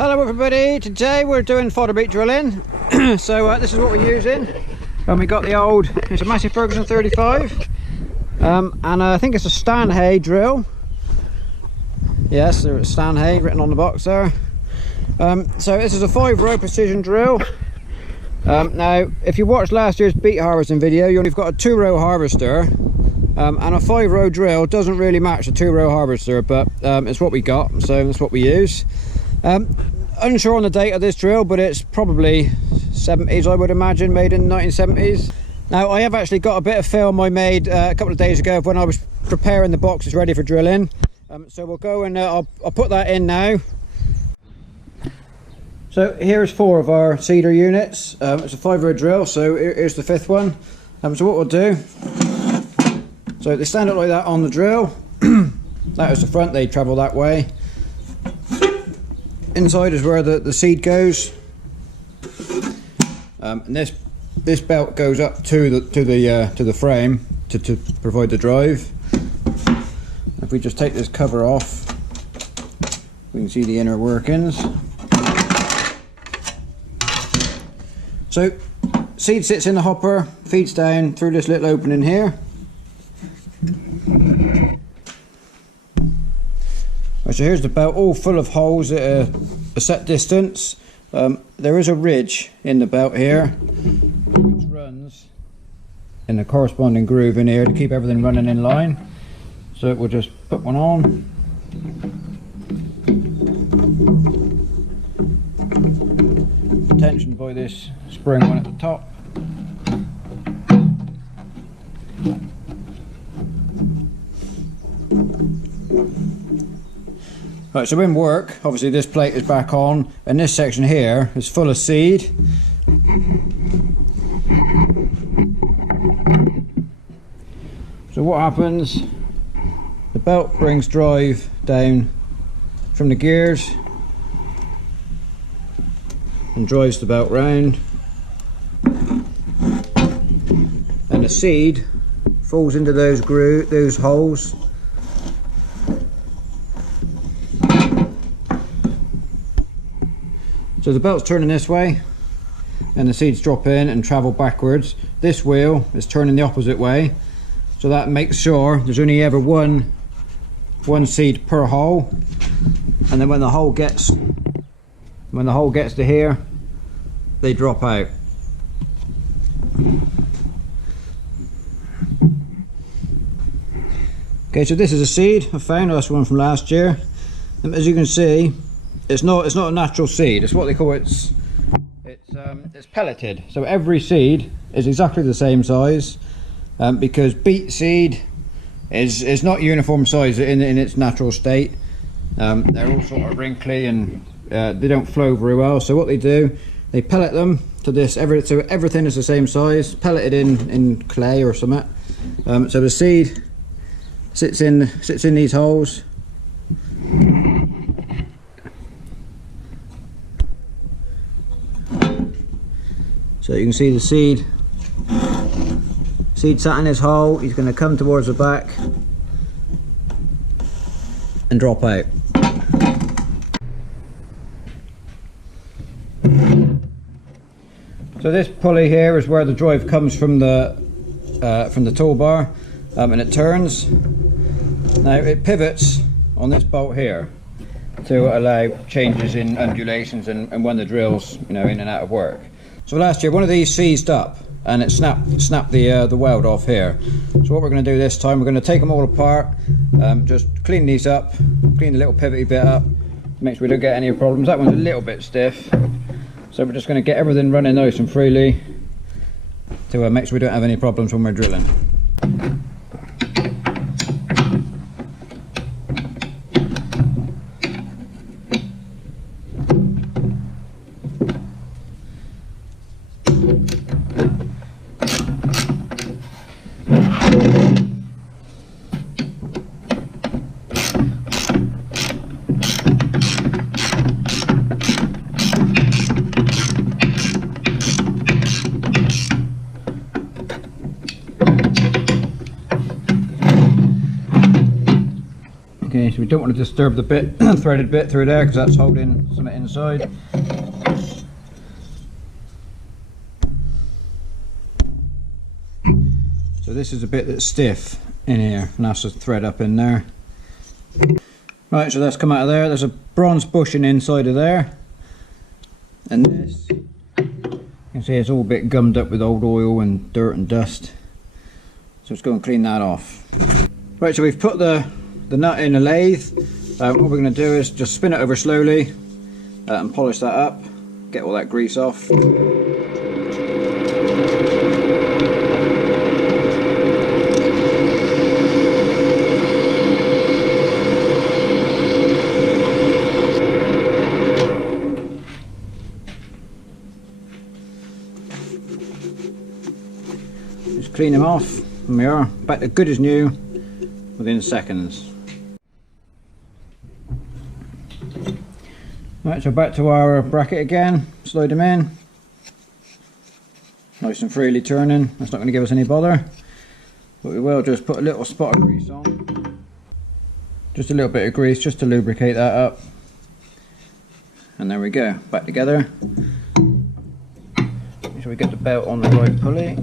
Hello everybody, today we're doing fodder beet drilling. So this is what we're using. We got the old, it's a Massey Ferguson 35 and I think it's a Stanhay drill. Yes, there's Stanhay written on the box there. So this is a 5-row precision drill. Now if you watched last year's beet harvesting video, you've got a 2-row harvester, and a 5-row drill doesn't really match a 2-row harvester, but it's what we got, so that's what we use. Unsure on the date of this drill, but it's probably 70s, I would imagine, made in the 1970s. Now I have actually got a bit of film I made a couple of days ago of when I was preparing the boxes ready for drilling. So we'll go and I'll put that in now. So here's 4 of our seeder units. It's a 5-row drill, so here's the 5th one. So what we'll do, so they stand up like that on the drill. That is the front, they travel that way. Inside is where the seed goes, and this belt goes up to the frame to provide the drive. If we just take this cover off, we can see the inner workings. So seed sits in the hopper, feeds down through this little opening here. So here's the belt, all full of holes at a set distance. There is a ridge in the belt here, which runs in the corresponding groove in here to keep everything running in line. So we'll just put one on. Tensioned by this spring one at the top. Right, so in work, obviously this plate is back on, and this section here is full of seed. So what happens, the belt brings drive down from the gears and drives the belt round, and the seed falls into those holes. So the belt's turning this way and the seeds drop in and travel backwards. This wheel is turning the opposite way, so that makes sure there's only ever one seed per hole, and then when the hole gets to here, they drop out. Okay, so this is a seed I found, that's one from last year, and as you can see, it's not a natural seed. It's what they call it's pelleted. So every seed is exactly the same size, because beet seed is not uniform size in its natural state. They're all sort of wrinkly and they don't flow very well. So what they do, they pellet them to this. So everything is the same size, pelleted in clay or something. So the seed sits in these holes. So you can see the seed sat in his hole. He's going to come towards the back and drop out. So this pulley here is where the drive comes from the toolbar, and it turns. Now it pivots on this bolt here to allow changes in undulations and when the drill's in and out of work. So last year one of these seized up and it snapped the weld off here. So what we're going to do this time, we're going to take them all apart, just clean these up, clean the little pivoty bit up, make sure we don't get any problems. That one's a little bit stiff, so we're just going to get everything running nice and freely to make sure we don't have any problems when we're drilling. we don't want to disturb the bit threaded bit through there because that's holding something inside. So this is a bit that's stiff in here, and that's a thread up in there. Right, so that's come out of there. There's a bronze bushing inside of there, and this, you can see it's all a bit gummed up with old oil and dirt and dust. So let's go and clean that off. Right, so we've put the nut in a lathe. What we're going to do is just spin it over slowly and polish that up, get all that grease off. Just clean them off, and we are back to good as new within seconds. Right, so back to our bracket again, slide them in. Nice and freely turning, that's not going to give us any bother. But we will just put a little spot of grease on. Just a little bit of grease just to lubricate that up. And there we go, back together. Make sure we get the belt on the right pulley.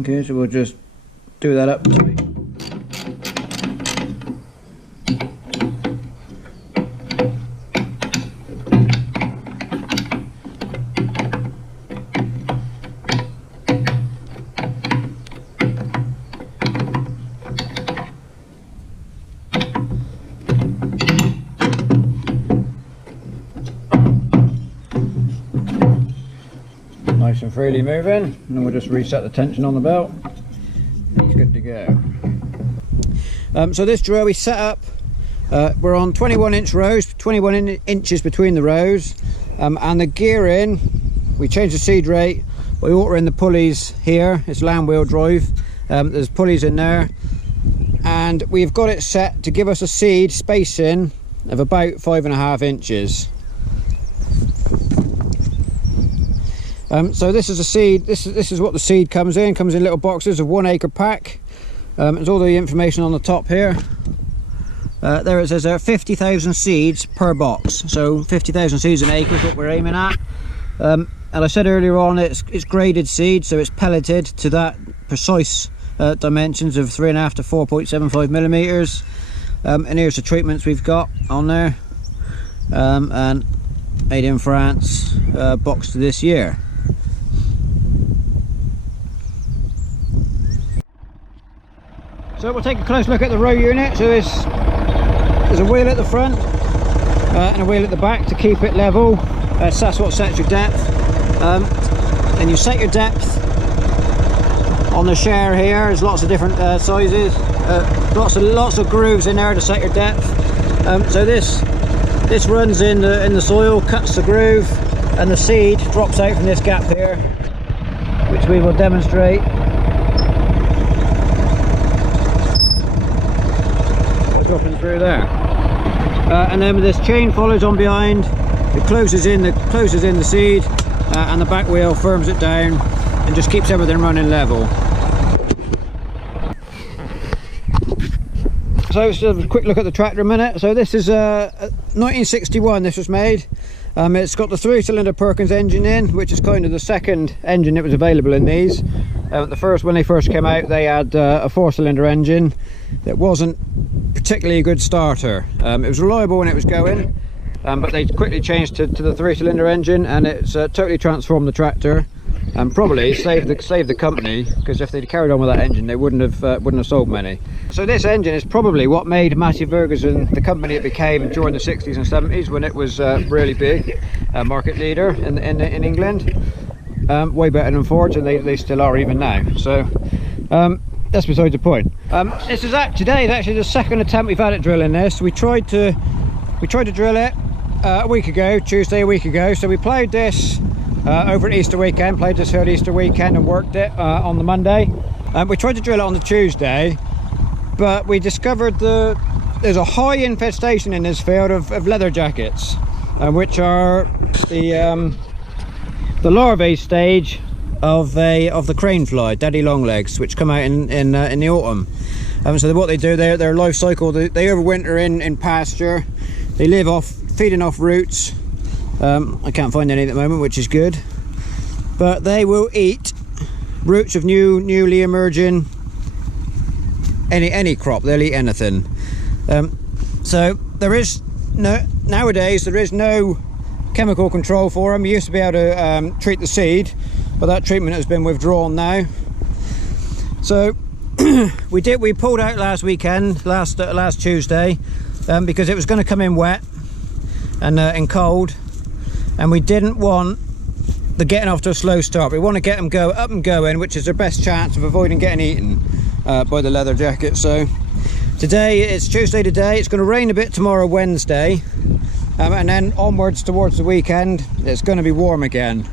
Okay, so we'll just do that up tight. Nice and freely moving, and then we'll just reset the tension on the belt. It's good to go. So this drill we set up, we're on 21-inch rows, 21 inches between the rows, and the gearing, we changed the seed rate by altering the pulleys here. It's land wheel drive, there's pulleys in there, and we've got it set to give us a seed spacing of about 5.5 inches. So this is a seed, this is what the seed comes in little boxes of 1 acre pack. There's all the information on the top here. There it says 50,000 seeds per box, so 50,000 seeds an acre is what we're aiming at. And I said earlier on it's graded seed, so it's pelleted to that precise dimensions of 3.5 to 4.75 millimeters. And here's the treatments we've got on there, and made in France, boxed this year. So we'll take a close look at the row unit. So there's a wheel at the front and a wheel at the back to keep it level. So that's what sets your depth. And you set your depth on the share here. There's lots of different sizes, lots of grooves in there to set your depth. So this runs in the soil, cuts the groove, and the seed drops out from this gap here, which we will demonstrate. Dropping through there, and then this chain follows on behind. It closes in the seed, and the back wheel firms it down and just keeps everything running level. So just a quick look at the tractor a minute. So this is 1961 this was made. It's got the 3-cylinder Perkins engine in, which is kind of the second engine that was available in these. When they first came out, they had a 4-cylinder engine that wasn't particularly a good starter. It was reliable when it was going, but they quickly changed to the 3-cylinder engine, and it's totally transformed the tractor, and probably saved the company, because if they'd carried on with that engine they wouldn't have sold many. So this engine is probably what made Massey Ferguson the company it became during the 60s and 70s, when it was really big, market leader in England. Way better than Ford's, and they still are even now. So that's beside the point. Today is actually the second attempt we've had at drilling this. We tried to drill it a week ago, Tuesday a week ago. So we ploughed this over at Easter weekend, ploughed this here Easter weekend and worked it on the Monday. We tried to drill it on the Tuesday, but we discovered the there's a high infestation in this field of leather jackets, which are the larvae stage of the crane fly, daddy longlegs, which come out in the autumn. So what they do, their life cycle, they overwinter in pasture. They live off feeding off roots. I can't find any at the moment, which is good, but they will eat roots of newly emerging any crop. They'll eat anything. So nowadays there is no chemical control for them. You used to be able to treat the seed, but that treatment has been withdrawn now. So we pulled out last weekend, last Tuesday, because it was going to come in wet and cold, and we didn't want the getting off to a slow start. We want to get them up and going, which is their best chance of avoiding getting eaten by the leather jacket. So today, it's Tuesday today, it's going to rain a bit tomorrow, Wednesday, and then onwards towards the weekend it's going to be warm again.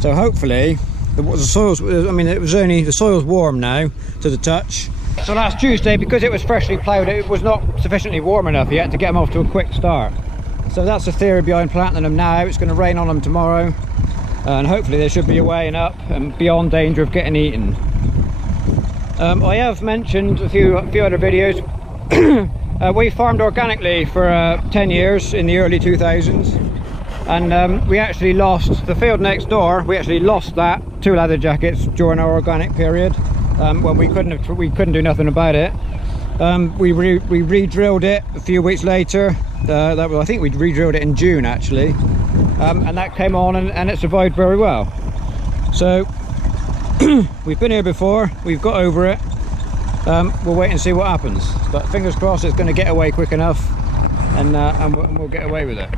So hopefully the soil's warm now to the touch. So last Tuesday, because it was freshly ploughed, it was not sufficiently warm enough yet to get them off to a quick start. So that's the theory behind planting them now. It's going to rain on them tomorrow, and hopefully they should be away and up and beyond danger of getting eaten. I have mentioned a few other videos. We farmed organically for 10 years in the early 2000s, and we actually lost the field next door. We actually lost that 2 leather jackets during our organic period, when we couldn't do nothing about it. We re-drilled it a few weeks later. I think we re-drilled it in June actually, and that came on and it survived very well. So we've been here before, we've got over it. We'll wait and see what happens, but fingers crossed it's going to get away quick enough, and we'll get away with it.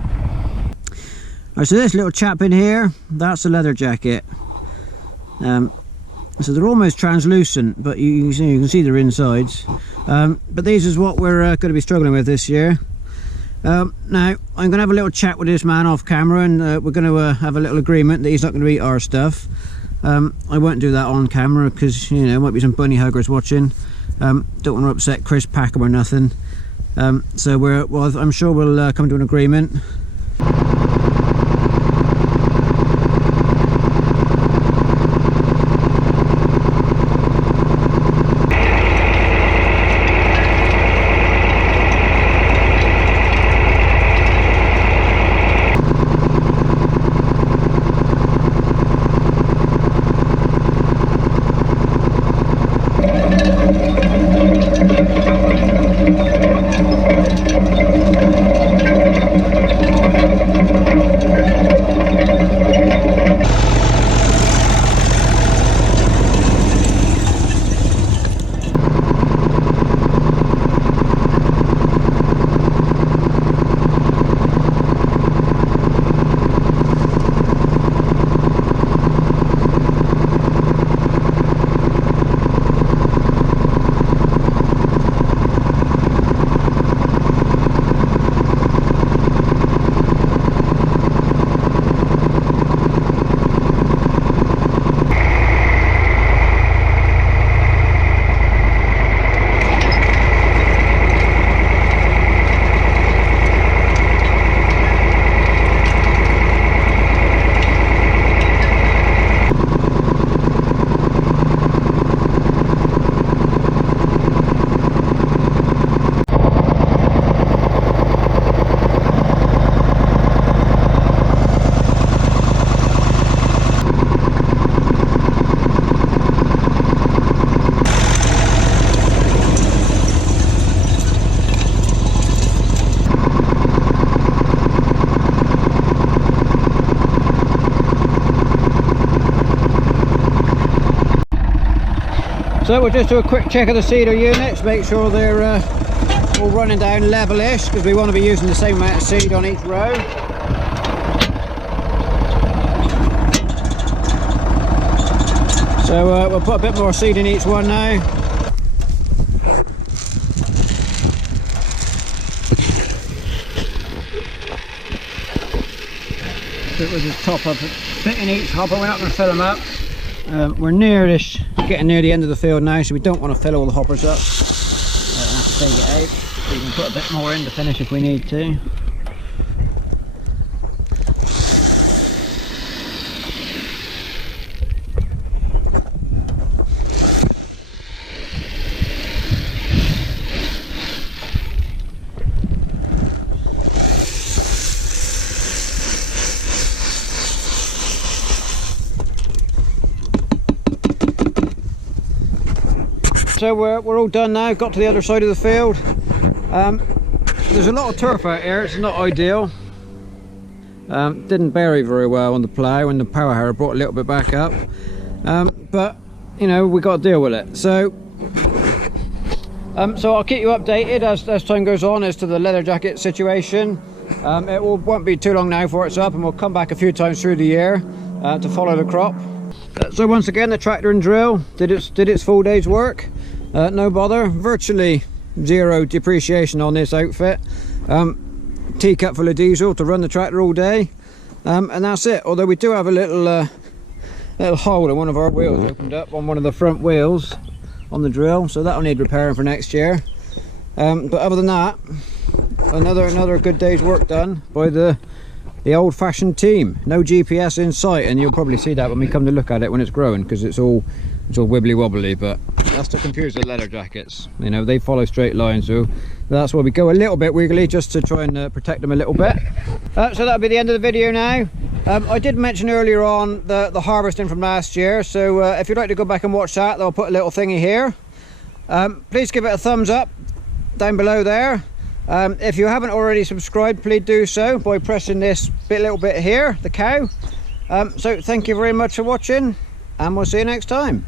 Right, so this little chap in here, that's a leather jacket. So they're almost translucent, but you can see their insides. But these is what we're going to be struggling with this year. Now I'm going to have a little chat with this man off camera, and we're going to have a little agreement that he's not going to eat our stuff. I won't do that on camera because, you know, there might be some bunny huggers watching. Don't want to upset Chris Packham or nothing. So I'm sure we'll come to an agreement. So we'll just do a quick check of the seeder units, make sure they're all running down levelish, because we want to be using the same amount of seed on each row. So we'll put a bit more seed in each one now. So we'll just top up a bit in each hopper. We're not going to fill them up. We're getting near the end of the field now, so we don't want to fill all the hoppers up. I'll have to take it out. We can put a bit more in to finish if we need to. So we're all done now, got to the other side of the field. There's a lot of turf out here, it's not ideal. Didn't bury very well on the plough, and the power harrow brought a little bit back up. But, you know, we got to deal with it. So I'll keep you updated as time goes on as to the leather jacket situation. It won't be too long now before it's up, and we'll come back a few times through the year to follow the crop. So once again, the tractor and drill did its full day's work. No bother, virtually zero depreciation on this outfit. Teacup full of diesel to run the tractor all day, and that's it. Although we do have a little hole in one of our wheels opened up on one of the front wheels on the drill, so that'll need repairing for next year. But other than that, another good day's work done by the old-fashioned team. No GPS in sight, and you'll probably see that when we come to look at it when it's growing, because it's all wibbly wobbly. But that's the computer leather jackets, you know, they follow straight lines, so that's why we go a little bit wiggly, just to try and protect them a little bit. So that'll be the end of the video now. I did mention earlier on the harvesting from last year, so if you'd like to go back and watch that, I'll put a little thingy here. Please give it a thumbs up down below there. If you haven't already subscribed, please do so by pressing this little bit here, the cow. So thank you very much for watching, and we'll see you next time.